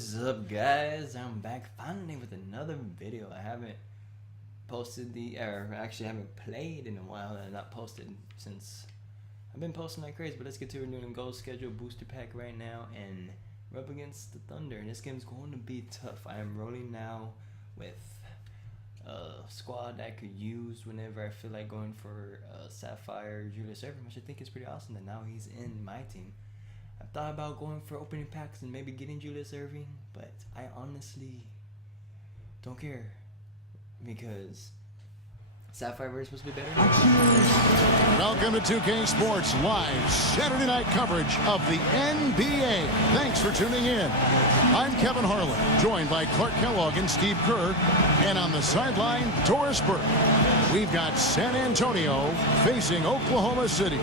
What's up, guys? I'm back finally with another video. I haven't posted actually haven't played in a while, and not posted since I've been posting like crazy. But let's get to it. Doing gold schedule booster pack right now, and we're up against the Thunder, and this game's going to be tough. I am rolling now with a squad that I could use whenever I feel like going for Sapphire, Julius Erving, which I think is pretty awesome that now he's in my team. I've thought about going for opening packs and maybe getting Julius Erving, but I honestly don't care because Sapphire is supposed to be better. Welcome to 2K Sports Live Saturday night coverage of the NBA. Thanks for tuning in. I'm Kevin Harlan, joined by Clark Kellogg and Steve Kerr, and on the sideline, Doris Burke. We've got San Antonio facing Oklahoma City.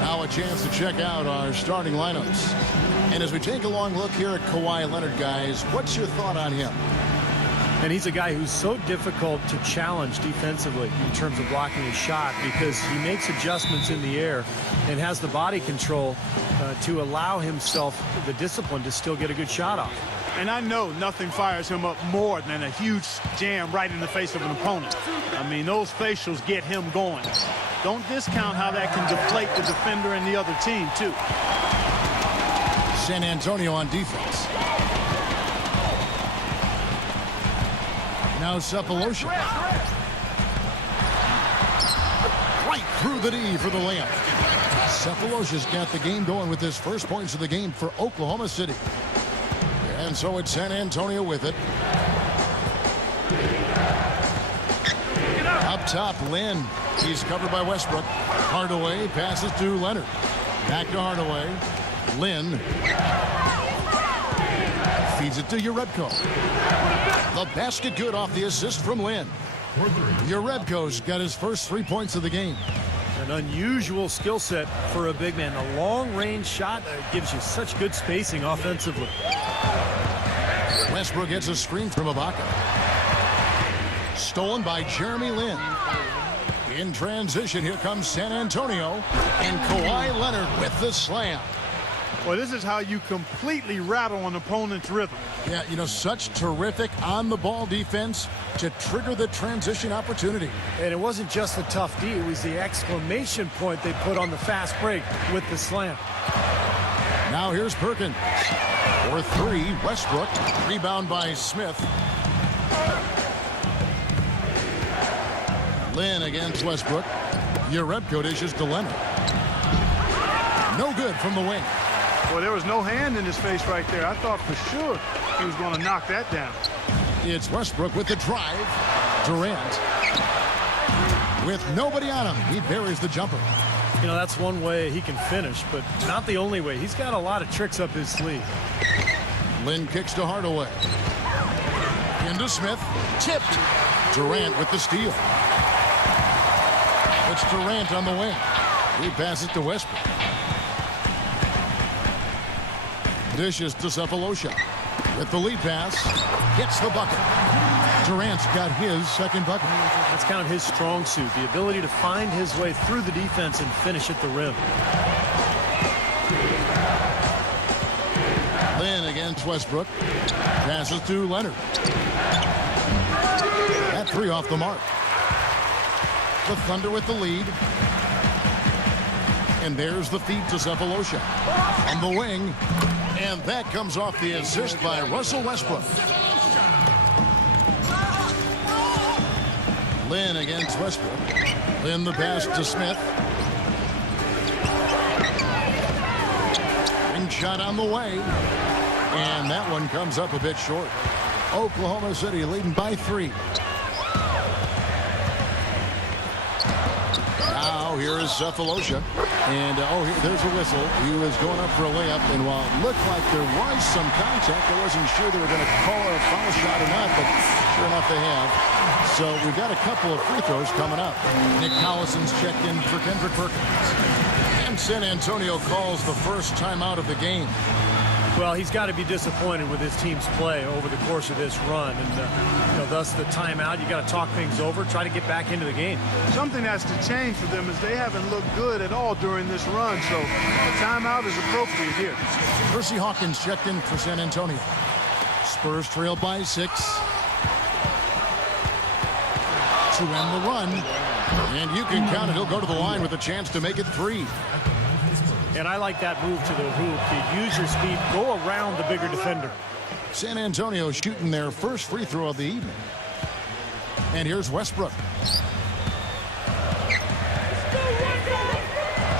Now a chance to check out our starting lineups. And as we take a long look here at Kawhi Leonard, guys, what's your thought on him? And he's a guy who's so difficult to challenge defensively in terms of blocking his shot because he makes adjustments in the air and has the body control to allow himself the discipline to still get a good shot off. And I know nothing fires him up more than a huge jam right in the face of an opponent. I mean, those facials get him going. Don't discount how that can deflate the defender and the other team, too. San Antonio on defense. Now Sapphire. Right through the D for the layup. Sapphire's got the game going with his first points of the game for Oklahoma City. And so it's San Antonio with it. Up top, Lynn. He's covered by Westbrook. Hardaway passes to Leonard. Back to Hardaway. Lynn feeds it to Urebko. The basket good off the assist from Lynn. Urebko's got his first 3 points of the game. An unusual skill set for a big man. A long-range shot gives you such good spacing offensively. Westbrook gets a screen from Ibaka. Stolen by Jeremy Lin. In transition, here comes San Antonio. And Kawhi Leonard with the slam. Well, this is how you completely rattle an opponent's rhythm. Yeah, you know, such terrific on-the-ball defense to trigger the transition opportunity. And it wasn't just the tough D, it was the exclamation point they put on the fast break with the slam. Now here's Perkins. For three, Westbrook. Rebound by Smith. Lynn against Westbrook. Urebko dishes to Leonard. No good from the wing. Well, there was no hand in his face right there. I thought for sure he was going to knock that down. It's Westbrook with the drive. Durant. With nobody on him, he buries the jumper. You know, that's one way he can finish, but not the only way. He's got a lot of tricks up his sleeve. Lynn kicks to Hardaway. Into Smith. Tipped. Durant with the steal. It's Durant on the wing. He passes to Westbrook. Dishes to Sapphire. With the lead pass. Gets the bucket. Durant's got his second bucket. That's kind of his strong suit, the ability to find his way through the defense and finish at the rim. Lynn against Westbrook. Passes to Leonard. That three off the mark. The Thunder with the lead. And there's the feed to Sapphire. On the wing. And that comes off the assist by Russell Westbrook. Lynn against Westbrook. Lynn the pass to Smith. Ring shot on the way. And that one comes up a bit short. Oklahoma City leading by 3. Now here is Sapphire. And there's a whistle. He was going up for a layup, and while it looked like there was some contact, I wasn't sure they were going to call a foul shot or not, but sure enough they have. So we've got a couple of free throws coming up. Nick Collison's checked in for Kendrick Perkins. And San Antonio calls the first timeout of the game. Well, he's got to be disappointed with his team's play over the course of this run, and thus the timeout. You got to talk things over, try to get back into the game. Something has to change for them, as they haven't looked good at all during this run, so a timeout is appropriate here. Percy Hawkins checked in for San Antonio. Spurs trail by 6. To end the run. And you can count it. He'll go to the line with a chance to make it 3. And I like that move to the hoop. You use your speed, go around the bigger defender. San Antonio shooting their first free throw of the evening. And here's Westbrook.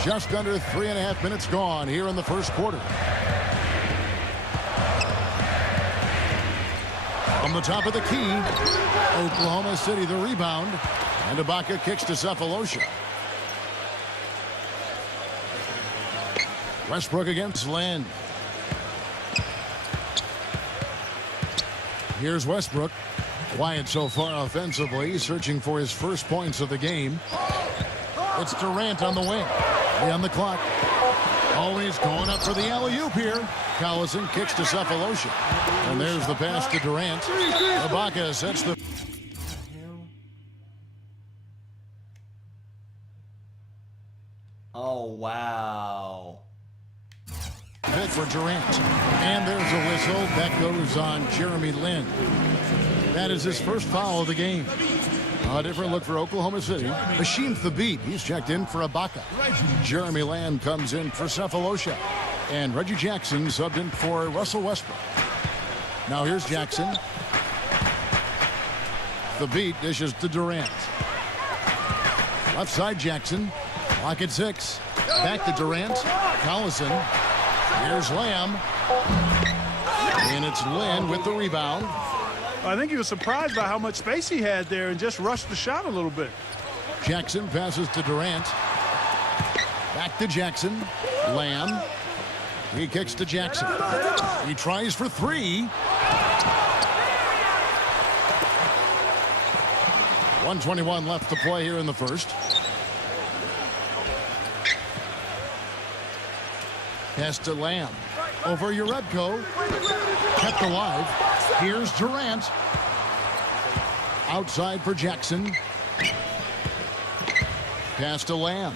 Just under 3.5 minutes gone here in the first quarter. From the top of the key, Oklahoma City the rebound. And Ibaka kicks to Cephalosha. Westbrook against Lynn. Here's Westbrook. Quiet so far offensively, searching for his first points of the game. It's Durant on the wing. On the clock. Always going up for the alley-oop here. Collison kicks to Cephalosha. And there's the pass to Durant. Ibaka sets the... Oh, wow. Hit for Durant. And there's a whistle. That goes on Jeremy Lin. That is his first foul of the game. A different look for Oklahoma City. Hasheem Thabeet, he's checked in for Ibaka. Jeremy Lamb comes in for Cephalosha. And Reggie Jackson subbed in for Russell Westbrook. Now here's Jackson. Thabeet dishes to Durant. Left side Jackson. Clock at 6. Back to Durant. Collison. Here's Lamb. And it's Lynn with the rebound. I think he was surprised by how much space he had there and just rushed the shot a little bit. Jackson passes to Durant. Back to Jackson. Lamb. He kicks to Jackson. He tries for 3. 1:21 left to play here in the first. Pass to Lamb. Over Urebko. Kept alive. Here's Durant. Outside for Jackson. Pass to Lamb.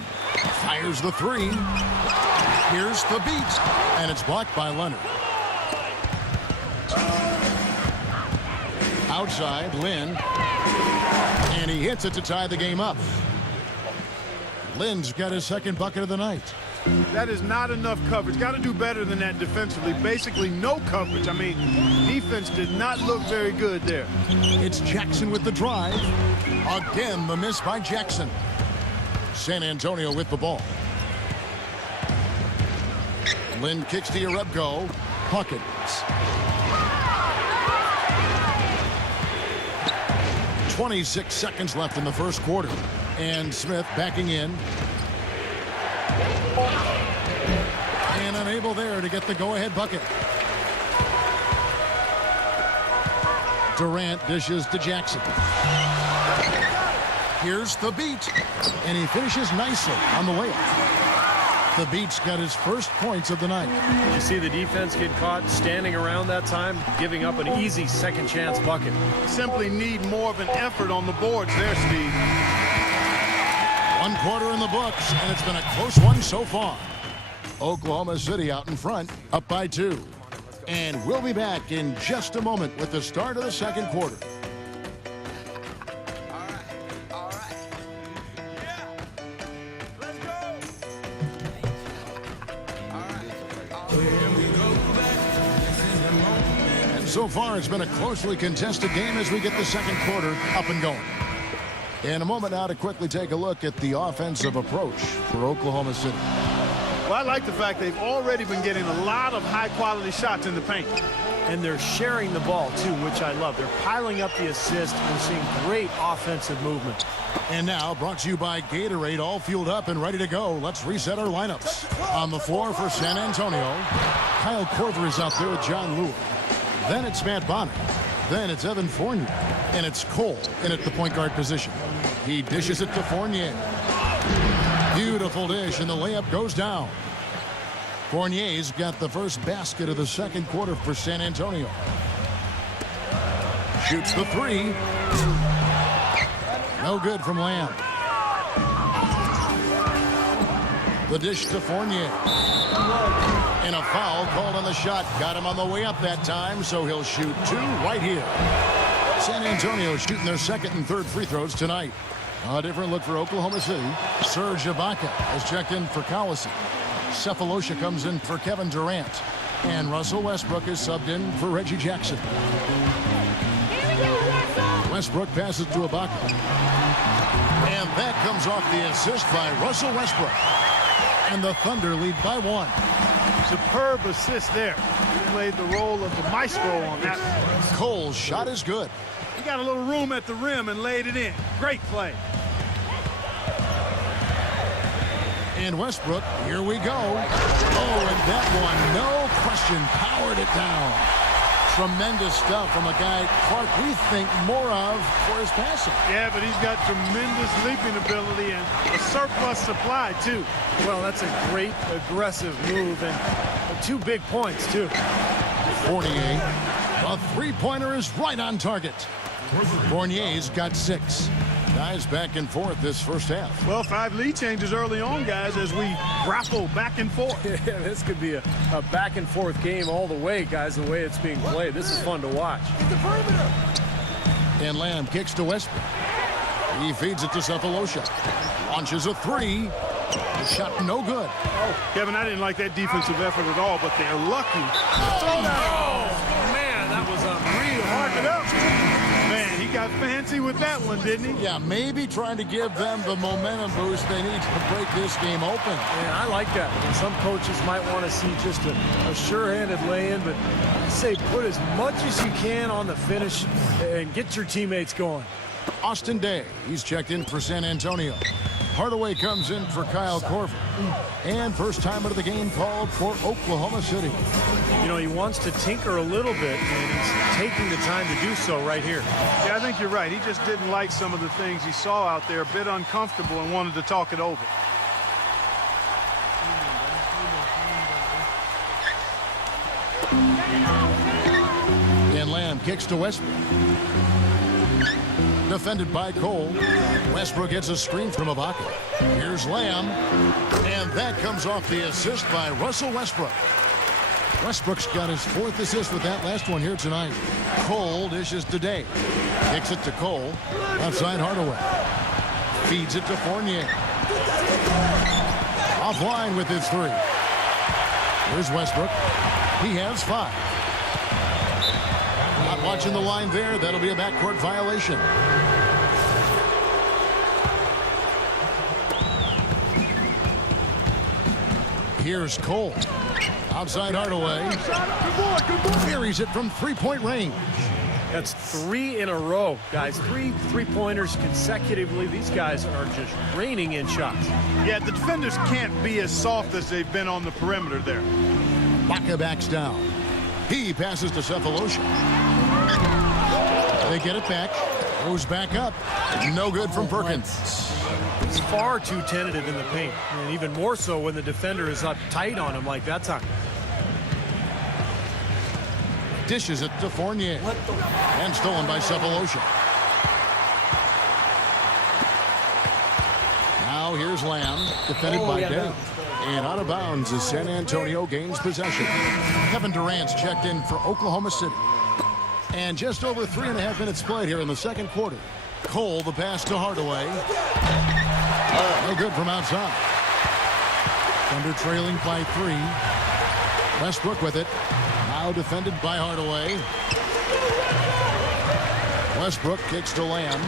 Fires the 3. Here's the beat. And it's blocked by Leonard. Outside, Lynn. And he hits it to tie the game up. Lynn's got his second bucket of the night. That is not enough coverage. Got to do better than that defensively. Basically no coverage. I mean, defense did not look very good there. It's Jackson with the drive. Again, the miss by Jackson. San Antonio with the ball. Lynn kicks to Urebko. Buckets. 26 seconds left in the first quarter. And Smith backing in. And unable there to get the go-ahead bucket. Durant dishes to Jackson. Here's the beat. And he finishes nicely on the layup. The beat's got his first points of the night. You see the defense get caught standing around that time, giving up an easy second chance bucket. Simply need more of an effort on the boards there, Steve. 1 quarter in the books, and it's been a close one so far. Oklahoma City out in front, up by 2. And we'll be back in just a moment with the start of the second quarter. And so far, it's been a closely contested game as we get the second quarter up and going. In a moment now to quickly take a look at the offensive approach for Oklahoma City. Well, I like the fact they've already been getting a lot of high-quality shots in the paint. And they're sharing the ball, too, which I love. They're piling up the assists. We're seeing great offensive movement. And now, brought to you by Gatorade, all fueled up and ready to go. Let's reset our lineups. On the floor for San Antonio, Kyle Korver is out there with John Lewis. Then it's Matt Bonner. Then it's Evan Fournier. And it's Cole in at the point guard position. He dishes it to Fournier. Beautiful dish, and the layup goes down. Fournier's got the first basket of the second quarter for San Antonio. Shoots the 3. No good from Lamb. The dish to Fournier. And a foul called on the shot. Got him on the way up that time, so he'll shoot 2 right here. San Antonio shooting their second and third free throws tonight. A different look for Oklahoma City. Serge Ibaka has checked in for Collison. Cephalosha comes in for Kevin Durant. And Russell Westbrook is subbed in for Reggie Jackson. Westbrook passes to Ibaka. And that comes off the assist by Russell Westbrook. And the Thunder lead by 1. Superb assist there. He played the role of the maestro on that. Cole's shot is good. He got a little room at the rim and laid it in. Great play. And Westbrook, here we go. Oh, and that one, no question, powered it down. Tremendous stuff from a guy, Clark, we think more of for his passing. Yeah, but he's got tremendous leaping ability and a surplus supply, too. Well, that's a great aggressive move, and 2 big points, too. Fournier, a three-pointer is right on target. Fournier's got 6. Guys back and forth this first half. Well, 5 lead changes early on, guys, as we grapple back and forth. Yeah, this could be a back and forth game all the way, guys, the way it's being played. This is fun to watch. And Lamb kicks to Westbrook. He feeds it to Cephalosha. Launches a 3. The shot no good. Oh, Kevin, I didn't like that defensive effort at all, but they're lucky. Oh, man, that was unreal. Mark it up. Man, he got fancy with that one, didn't he? Yeah, maybe trying to give them the momentum boost they need to break this game open. Yeah, I like that. And some coaches might want to see just a sure-handed lay-in, but I say put as much as you can on the finish and get your teammates going. Austin Day, he's checked in for San Antonio. Hardaway comes in for Kyle Korver. And first time out of the game called for Oklahoma City. You know, he wants to tinker a little bit, and he's taking the time to do so right here. Yeah, I think you're right. He just didn't like some of the things he saw out there, a bit uncomfortable, and wanted to talk it over. And Lamb kicks to Westbrook. Defended by Cole. Westbrook gets a screen from Ibaka. Here's Lamb. And that comes off the assist by Russell Westbrook. Westbrook's got his 4th assist with that last one here tonight. Cole dishes to Day. Kicks it to Cole. Outside Hardaway. Feeds it to Fournier. Offline with his 3. Here's Westbrook. He has 5. Not watching the line there. That'll be a backcourt violation. Here's Cole. Outside Hardaway. Buries it from 3-point range. That's 3 in a row, guys. 3 3-pointers consecutively. These guys are just raining in shots. Yeah, the defenders can't be as soft as they've been on the perimeter there. Ibaka backs down. He passes to Cephalosha. They get it back. Goes back up. No good from Perkins. He's far too tentative in the paint, and even more so when the defender is up tight on him like that time. Dishes it to Fournier. And stolen by Cephalosha. Now here's Lamb, defended by Day. And out of bounds as San Antonio gains possession. Kevin Durant's checked in for Oklahoma City. And just over 3.5 minutes played here in the second quarter. Cole, the pass to Hardaway. No good from outside. Thunder trailing by 3. Westbrook with it. Now defended by Hardaway. Westbrook kicks to Lamb.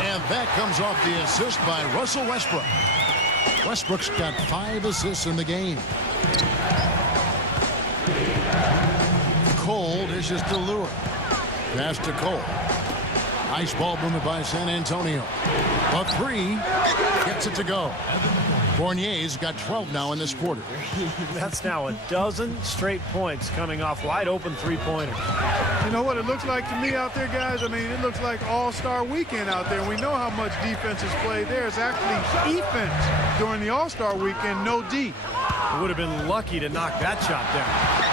And that comes off the assist by Russell Westbrook. Westbrook's got 5 assists in the game. Cole dishes to Lure. Pass to Cole. Nice ball movement by San Antonio. A 3. Gets it to go. Fournier's got 12 now in this quarter. That's now a 12 straight points coming off wide open 3-pointers. You know what it looks like to me out there, guys? I mean, it looks like all-star weekend out there. We know how much defense is played there. It's actually defense during the all-star weekend, no D. Would have been lucky to knock that shot down.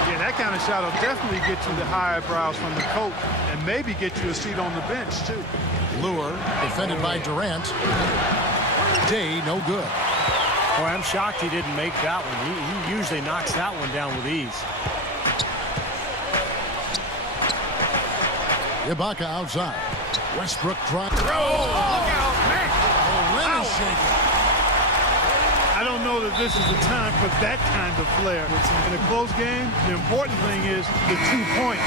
Yeah, that kind of shot will definitely get you the high eyebrows from the coach and maybe get you a seat on the bench, too. Lure, defended by Durant. Day, no good. Boy, I'm shocked he didn't make that one. He usually knocks that one down with ease. Ibaka outside. Westbrook trying. Oh, look out, man. Oh, Lynn is shaking. I don't know that this is the time for that kind of flair. In a close game, the important thing is the 2 points,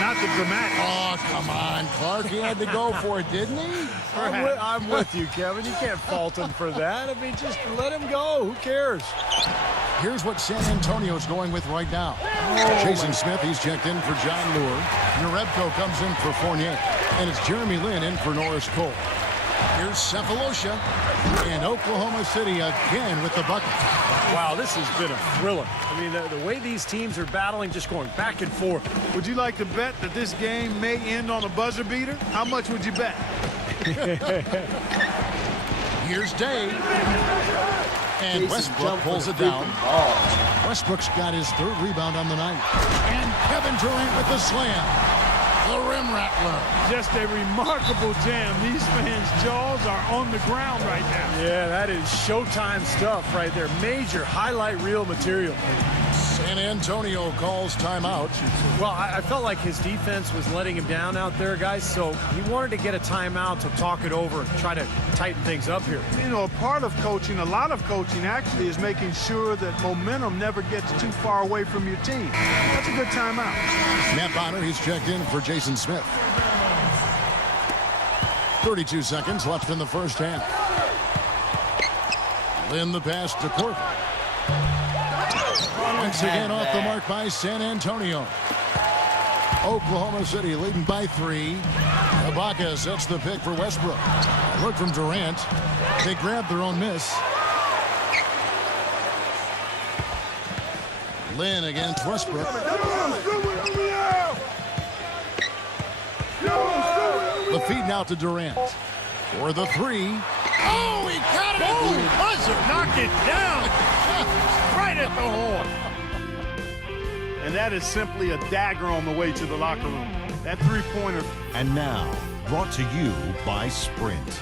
not the dramatic. Oh, come on, Clark. He had to go for it, didn't he? I'm with you, Kevin. You can't fault him for that. I mean, just let him go. Who cares? Here's what San Antonio's going with right now. Jason Smith, he's checked in for John Lure. Narebko comes in for Fournier. And it's Jeremy Lin in for Norris Cole. Here's Cephalosha. And Oklahoma City again with the bucket. Wow, this has been a thriller. I mean, the way these teams are battling, just going back and forth. Would you like to bet that this game may end on a buzzer beater? How much would you bet? Here's Day. And Westbrook pulls it down. Westbrook's got his 3rd rebound on the night. And Kevin Durant with the slam. The rim rattler. Just a remarkable jam. These fans' jaws are on the ground right now. Yeah, that is Showtime stuff right there. Major highlight reel material. San Antonio calls timeout. Well, I felt like his defense was letting him down out there, guys, so he wanted to get a timeout to talk it over and try to tighten things up here. You know, a part of coaching, a lot of coaching actually, is making sure that momentum never gets too far away from your team. That's a good timeout. Matt Bonner, he's checked in for Jason Smith. 32 seconds left in the first half. Lynn the pass to Corbin. Once again off the mark by San Antonio. Oklahoma City leading by 3. Ibaka sets the pick for Westbrook. Look from Durant. They grab their own miss. Lynn against Westbrook. The feed now to Durant. For the 3. Oh, he got it at the buzzer. Knock it down. Right at the horn. And that is simply a dagger on the way to the locker room. That 3-pointer. And now, brought to you by Sprint.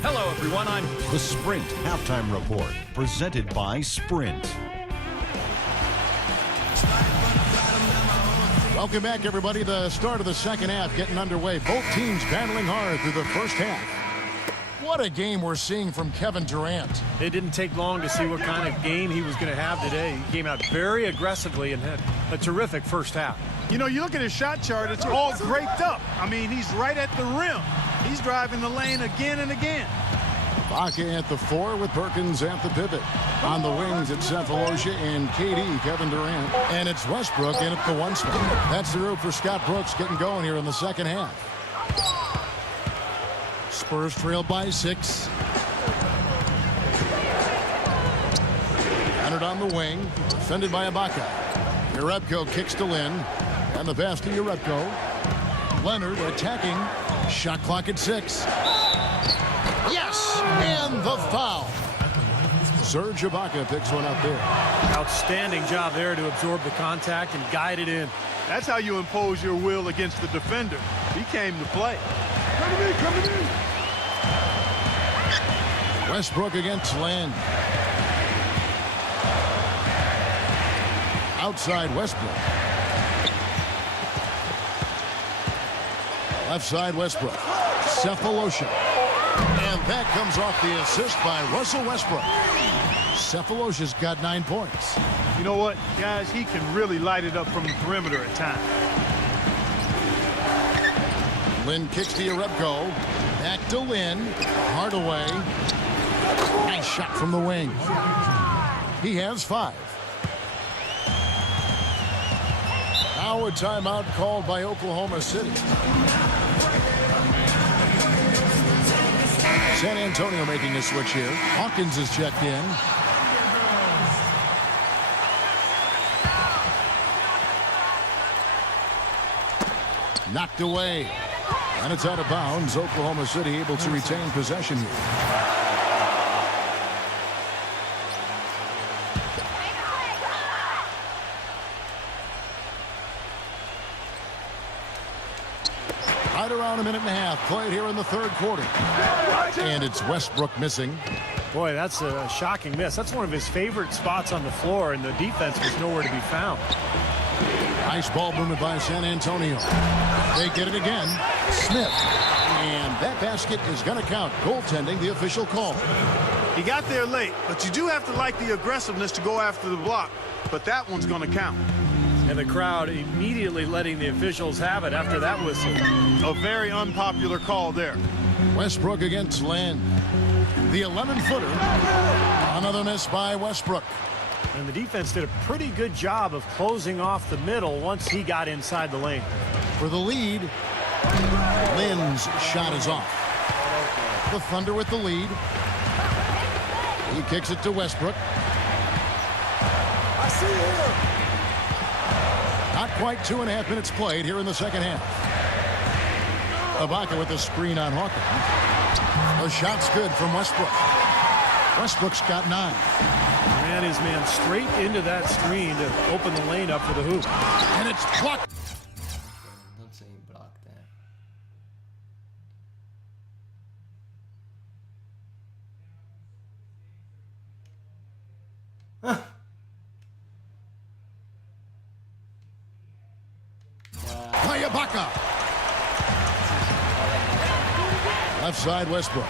Hello, everyone. I'm The Sprint Halftime Report, presented by Sprint. Welcome back, everybody. The start of the second half getting underway. Both teams battling hard through the first half. What a game we're seeing from Kevin Durant. It didn't take long to see what kind of game he was going to have today. He came out very aggressively and had a terrific first half. You know, you look at his shot chart, it's all draped up. I mean, he's right at the rim. He's driving the lane again and again. Ibaka at the 4 with Perkins at the pivot. On the wings, it's Cephalosha and KD, Kevin Durant. And it's Westbrook in at the 1 spot. That's the route for Scott Brooks getting going here in the second half. Spurs trail by 6. Leonard on the wing, defended by Ibaka. Narebko kicks to Lynn, and the pass to Narebko. Leonard attacking. Shot clock at 6. Yes, and the foul. Serge Ibaka picks one up there. Outstanding job there to absorb the contact and guide it in. That's how you impose your will against the defender. He came to play. Coming in. Westbrook against Lynn. Outside Westbrook. Left side Westbrook. Cephalosha. And that comes off the assist by Russell Westbrook. Cephalosha's got 9 points. You know what, guys? He can really light it up from the perimeter at times. Lynn kicks to Narebko. Back to Lynn. Hardaway. Nice shot from the wing. He has 5. Now a timeout called by Oklahoma City. San Antonio making a switch here. Hawkins is checked in. Knocked away. And it's out of bounds. Oklahoma City able to retain possession here. Right around a minute and a half played here in the third quarter. And it's Westbrook missing. Boy, that's a shocking miss. That's one of his favorite spots on the floor, and the defense was nowhere to be found. Nice ball movement by San Antonio. They get it again. Smith. And that basket is going to count. Goaltending, the official call. He got there late, but you do have to like the aggressiveness to go after the block. But that one's going to count. And the crowd immediately letting the officials have it after that whistle. A very unpopular call there. Westbrook against Lynn. The 11-footer. Another miss by Westbrook. And the defense did a pretty good job of closing off the middle once he got inside the lane. For the lead, Lynn's shot is off. The Thunder with the lead. He kicks it to Westbrook. I see him. Not quite 2.5 minutes played here in the second half. Ibaka with the screen on Hawkins. The shot's good from Westbrook. Westbrook's got 9. Ran his man straight into that screen to open the lane up for the hoop. And it's blocked. Don't say you blocked that. By Ibaka. Left side, Westbrook.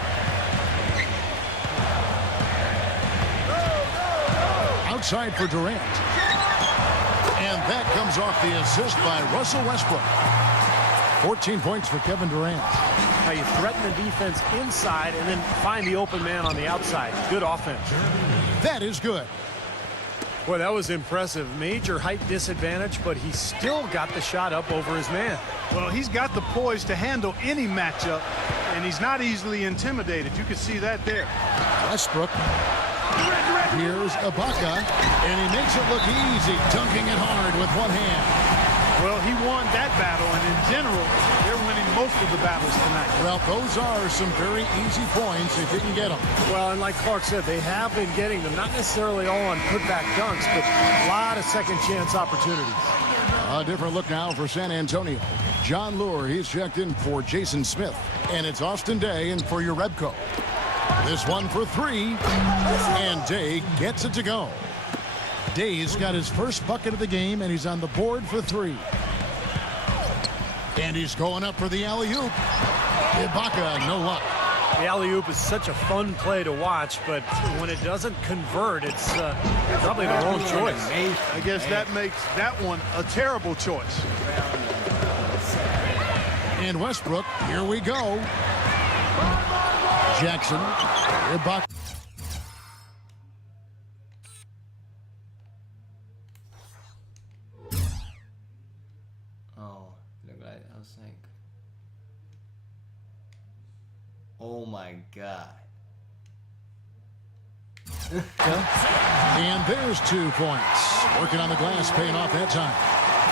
Outside for Durant. And that comes off the assist by Russell Westbrook. 14 points for Kevin Durant. How you threaten the defense inside and then find the open man on the outside. Good offense. That is good. Boy, that was impressive. Major height disadvantage, but he still got the shot up over his man. Well, he's got the poise to handle any matchup, and he's not easily intimidated. You can see that there. Westbrook. Here's Ibaka, and he makes it look easy, dunking it hard with one hand. Well, he won that battle, and in general, they're winning most of the battles tonight. Well, those are some very easy points if you can get them. Well, and like Clark said, they have been getting them, not necessarily all on putback dunks, but a lot of second chance opportunities. A different look now for San Antonio. John Lure, he's checked in for Jason Smith. And it's Austin Day in for your Rebco. This one for 3, and Day gets it to go. Day's got his first bucket of the game, and he's on the board for 3. And he's going up for the alley-oop. Ibaka, no luck. The alley-oop is such a fun play to watch, but when it doesn't convert, it's probably the wrong choice. I guess that makes that one a terrible choice. And Westbrook, here we go. Jackson, Ibaka. Oh, look like I was like, oh my God. And there's 2 points. Working on the glass, paying off that time.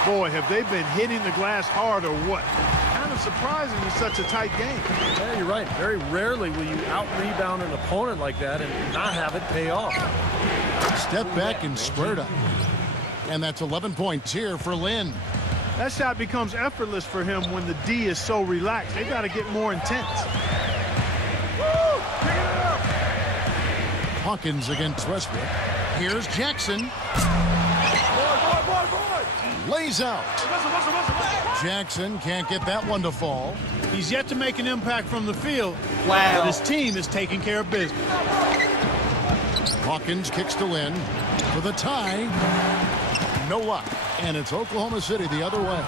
Boy, have they been hitting the glass hard or what? Kind of surprising in such a tight game. Yeah, you're right. Very rarely will you out-rebound an opponent like that and not have it pay off. Step back and squared up. And that's 11 points here for Lynn. That shot becomes effortless for him when the D is so relaxed. They got to get more intense. Hawkins against Westbrook. Here's Jackson. Lays out. Jackson can't get that one to fall. He's yet to make an impact from the field. Wow. But his team is taking care of business. Hawkins kicks to Lynn for the tie. No luck. And it's Oklahoma City the other way.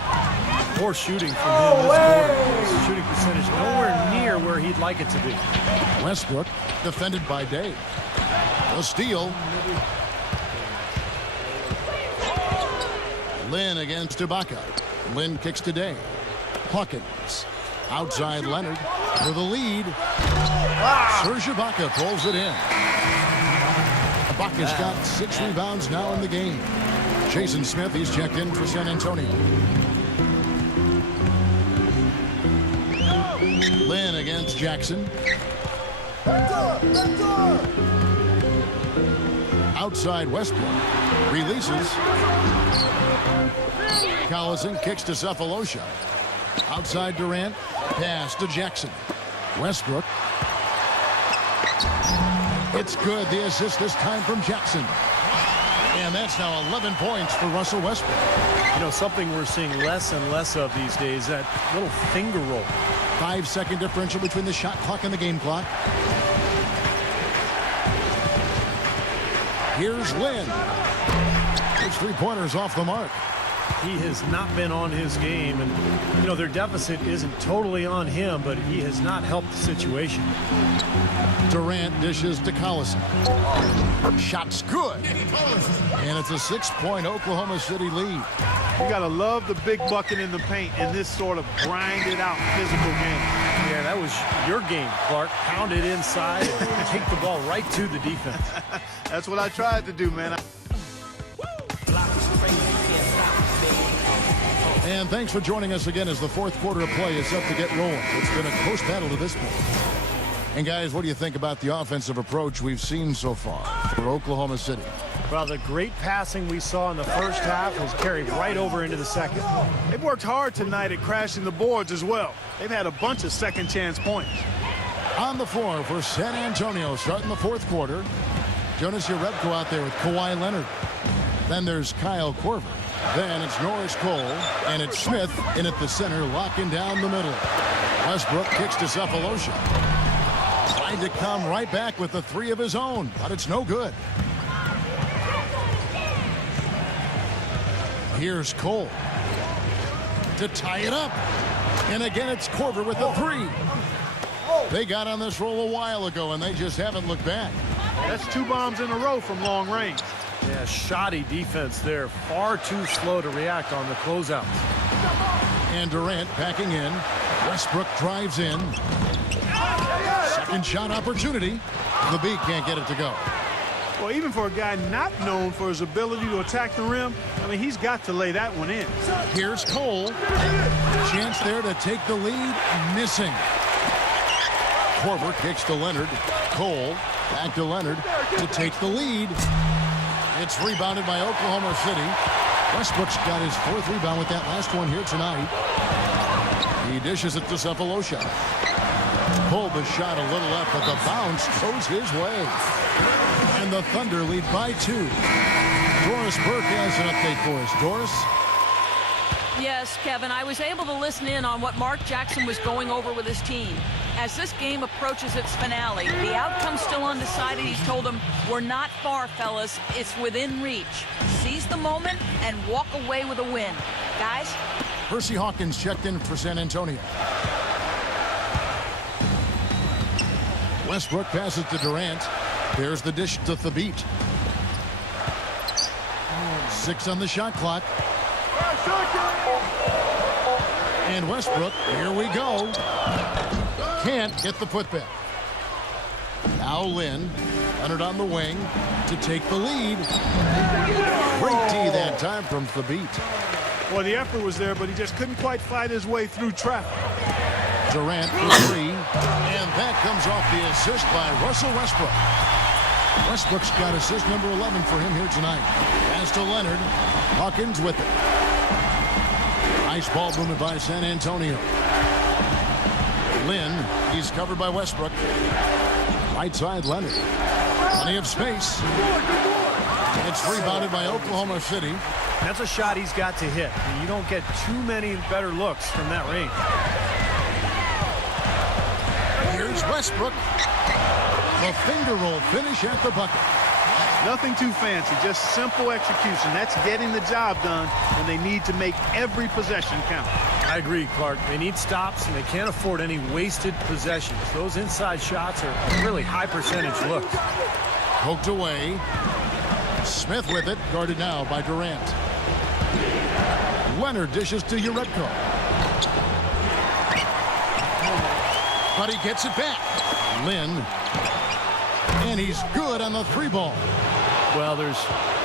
Poor shooting from him this quarter. His shooting percentage nowhere near where he'd like it to be. Westbrook defended by Day. A steal. Lynn against Ibaka. Lynn kicks to Day. Hawkins. Outside Leonard for the lead. Serge Ibaka pulls it in. Ibaka's got 6 rebounds now in the game. Jason Smith, he's checked in for San Antonio. Lynn against Jackson. Outside Westbrook. Releases. Collison kicks to Cephalosha. Outside Durant. Pass to Jackson. Westbrook. It's good. The assist this time from Jackson. And that's now 11 points for Russell Westbrook. You know, something we're seeing less and less of these days, that little finger roll. 5-second differential between the shot clock and the game clock. Here's Lynn. His three-pointers off the mark. He has not been on his game, and you know, their deficit isn't totally on him, but he has not helped the situation. Durant dishes to Collison. Shot's good. And it's a 6-point Oklahoma City lead. You got to love the big bucket in the paint in this sort of grinded out physical game. Yeah, that was your game, Clark. Pound it inside and take the ball right to the defense. That's what I tried to do, man. And thanks for joining us again as the fourth quarter of play is set to get rolling. It's been a close battle to this point. And guys, what do you think about the offensive approach we've seen so far for Oklahoma City? Well, the great passing we saw in the first half has carried right over into the second. They've worked hard tonight at crashing the boards as well. They've had a bunch of second chance points. On the floor for San Antonio starting the fourth quarter. Jonas Jerebko out there with Kawhi Leonard. Then there's Kyle Korver. Then it's Norris Cole, and it's Smith in at the center, locking down the middle. Westbrook kicks to Cephalosha. Tried to come right back with the three of his own, but it's no good. Here's Cole to tie it up. And again, it's Korver with the three. They got on this roll a while ago, and they just haven't looked back. That's 2 bombs in a row from long range. Yeah, shoddy defense there. Far too slow to react on the closeouts. And Durant backing in. Westbrook drives in. Second shot opportunity. The B can't get it to go. Well, even for a guy not known for his ability to attack the rim, I mean, he's got to lay that one in. Here's Cole. Chance there to take the lead. Missing. Korver kicks to Leonard. Cole back to Leonard to take the lead. It's rebounded by Oklahoma City. Westbrook's got his 4th rebound with that last one here tonight. He dishes it to Cephalosha. Pulled the shot a little up, but the bounce goes his way. And the Thunder lead by 2. Doris Burke has an update for us. Doris? Yes, Kevin, I was able to listen in on what Mark Jackson was going over with his team. As this game approaches its finale, the outcome's still undecided. He's told them, we're not far, fellas. It's within reach. Seize the moment and walk away with a win. Guys? Percy Hawkins checked in for San Antonio. Westbrook passes to Durant. There's the dish to Thabit. 6 on the shot clock. And Westbrook, here we go. Can't get the putback. Now Lynn, Leonard on the wing to take the lead. Great D that time from Thabit. Well, the effort was there, but he just couldn't quite fight his way through traffic. Durant for 3, and that comes off the assist by Russell Westbrook. Westbrook's got assist number 11 for him here tonight. Pass to Leonard. Hawkins with it. Nice ball movement by San Antonio. Lynn, he's covered by Westbrook. Right side, Leonard. Plenty of space. It's rebounded by Oklahoma City. That's a shot he's got to hit. You don't get too many better looks from that range. Here's Westbrook. The finger roll finish at the bucket. Nothing too fancy, just simple execution. That's getting the job done when they need to make every possession count. I agree, Clark. They need stops, and they can't afford any wasted possessions. Those inside shots are really high percentage looks. Poked away. Smith with it, guarded now by Durant. Leonard dishes to Jerebko. But he gets it back. Lynn. And he's good on the 3-ball. Well, there's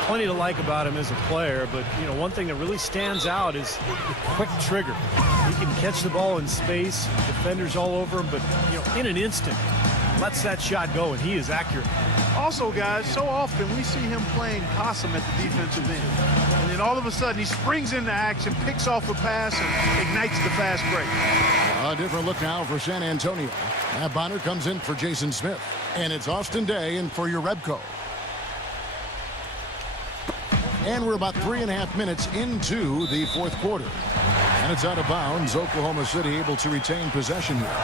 plenty to like about him as a player, but, you know, one thing that really stands out is the quick trigger. He can catch the ball in space, defenders all over him, but, you know, in an instant, lets that shot go, and he is accurate. Also, guys, so often we see him playing possum at the defensive end. And then all of a sudden, he springs into action, picks off a pass, and ignites the fast break. A different look now for San Antonio. Matt Bonner comes in for Jason Smith. And it's Austin Day in for your Rebco. And we're about 3.5 minutes into the fourth quarter. And it's out of bounds. Oklahoma City able to retain possession here.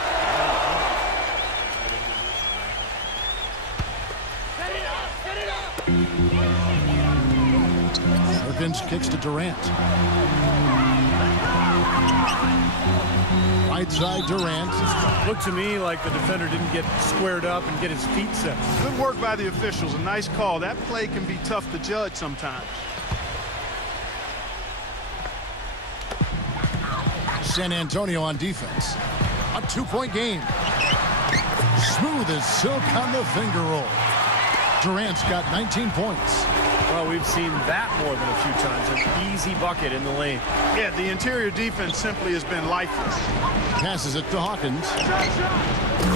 Perkins kicks to Durant. Right side, Durant. Looked to me like the defender didn't get squared up and get his feet set. Good work by the officials. A nice call. That play can be tough to judge sometimes. San Antonio on defense. A 2-point game. Smooth as silk on the finger roll. Durant's got 19 points. Well, we've seen that more than a few times. An easy bucket in the lane. Yeah, the interior defense simply has been lifeless. Passes it to Hawkins.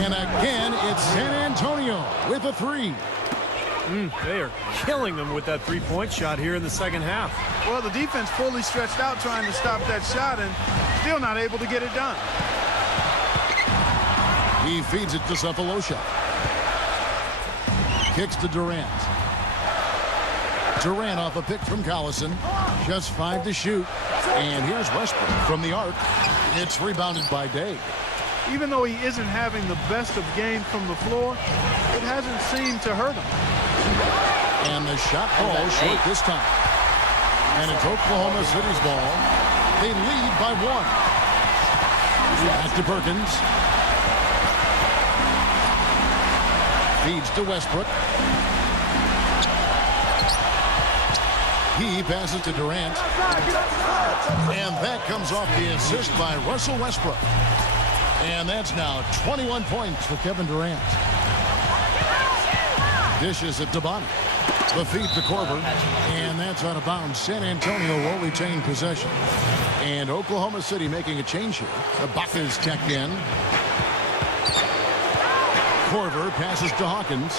And again, it's San Antonio with a 3. They are killing them with that three-point shot here in the second half. Well, the defense fully stretched out trying to stop that shot and still not able to get it done. He feeds it to Sapphire. Kicks to Durant. Durant off a pick from Collison. Just 5 to shoot. And here's Westbrook from the arc. It's rebounded by Day. Even though he isn't having the best of games from the floor, it hasn't seemed to hurt him. And the shot falls short this time. And it's Oklahoma City's ball. They lead by 1. Back to Perkins. Feeds to Westbrook. He passes to Durant. And that comes off the assist by Russell Westbrook. And that's now 21 points for Kevin Durant. Dishes it to Bonner. The feed to Korver. And that's out of bounds. San Antonio will retain possession. And Oklahoma City making a change here. Ibaka's checked in. Korver passes to Hawkins.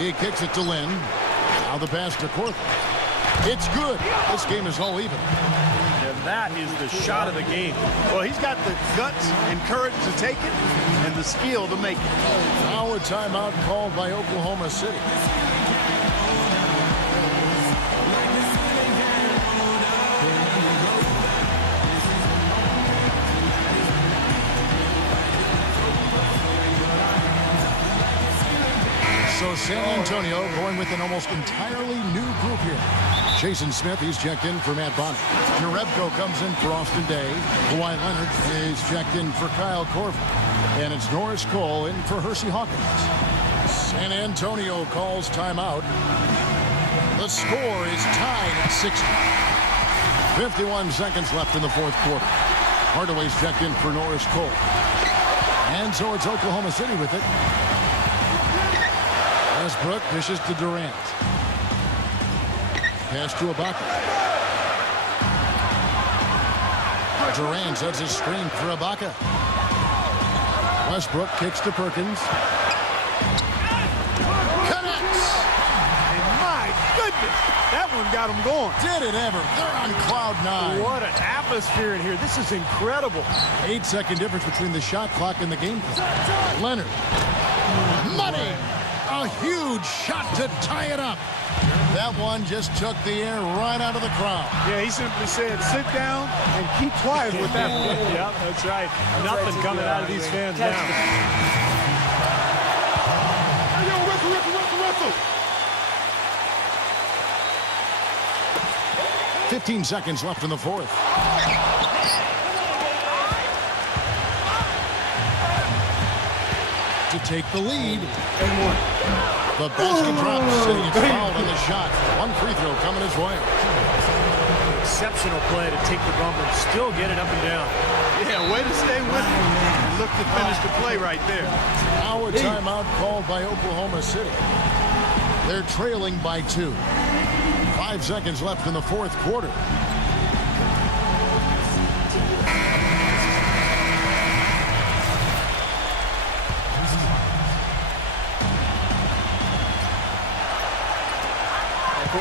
He kicks it to Lynn. Now the pass to Korver. It's good. This game is all even. And that is the shot of the game. Well, he's got the guts and courage to take it and the skill to make it. Now a timeout called by Oklahoma City. So San Antonio going with an almost entirely new group here. Jason Smith, he's checked in for Matt Bonner. Narebko comes in for Austin Day. Kawhi Leonard is checked in for Kyle Korver. And it's Norris Cole in for Hersey Hawkins. San Antonio calls timeout. The score is tied at 60. 51 seconds left in the fourth quarter. Hardaway's checked in for Norris Cole. And so it's Oklahoma City with it. Westbrook dishes to Durant. Pass to Ibaka. Durant sets his screen for Ibaka. Westbrook kicks to Perkins. Connects! And my goodness, that one got him going. Did it ever? They're on cloud 9. What an atmosphere in here. This is incredible. 8-second difference between the shot clock and the game clock. Leonard. Money! A huge shot to tie it up. That one just took the air right out of the crowd. Yeah, he simply said, sit down and keep quiet with that. Yep, that's right. Nothing coming out of these fans now. Hey, yo, whistle. 15 seconds left in the fourth. To take the lead. The basket drops, and he gets fouled on the shot. One free throw coming his way. Exceptional play to take the bump and still get it up and down. Yeah, way to stay with him and look to finish the play right there. Now a timeout called by Oklahoma City. They're trailing by 2. 5 seconds left in the fourth quarter.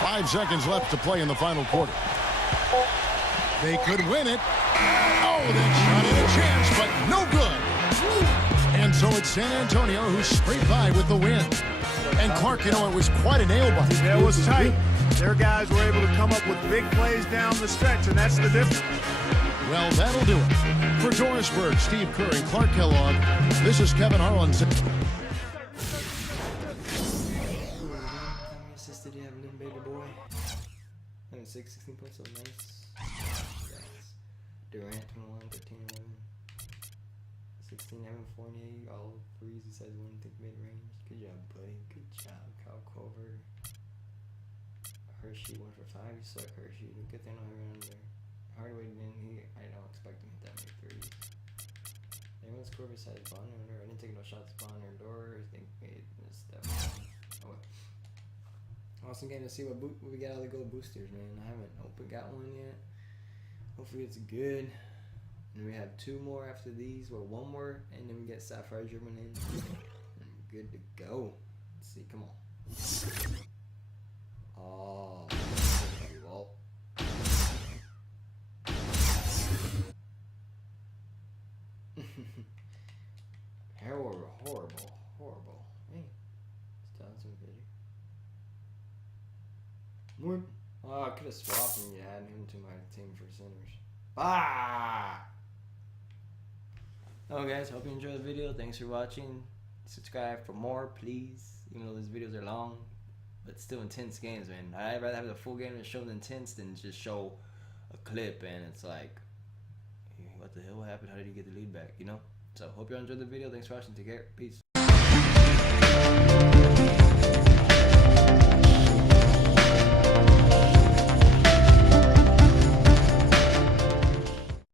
5 seconds left to play in the final quarter. They could win it. Oh, that shot had a chance, but no good. And so it's San Antonio who scraped by with the win. And Clark, you know, it was quite a nail-biter. Yeah, it was tight. Their guys were able to come up with big plays down the stretch, and that's the difference. Well, that'll do it. For Dorisburg, Steve Kerr and Clark Kellogg, this is Kevin Harlan. How many assists did he have, little baby boy? 16 points, so nice. Yes. Durant, 21, 13, 11. 16, Evan Fournier, all threes besides one, think mid-range. Good job, buddy. Good job, Kyle Corver. Hershey, 1 for 5. You suck, Hershey. Good thing I ran there. Hardaway didn't. I don't expect him to hit that many threes. Anyone score besides Bonner? I didn't take no shots at Bonner or I think made this stuff. Oh well. Awesome game to see what we got out of the gold boosters, man. I haven't got one yet. Hopefully it's good. And we have 2 more after these, or 1 more, and then we get Sapphire German in. And good to go. Let's see, come on. Oh, well. Horrible. Hey, it's done some video. More. Oh, I could have swapped and you add him to my team for centers. Oh guys, hope you enjoyed the video. Thanks for watching. Subscribe for more, please. Even though these videos are long, but still intense games, man. I'd rather have the full game and show the intense than just show a clip and it's like, what the hell happened? How did you get the lead back? You know. So hope you all enjoyed the video. Thanks for watching. Take care. Peace.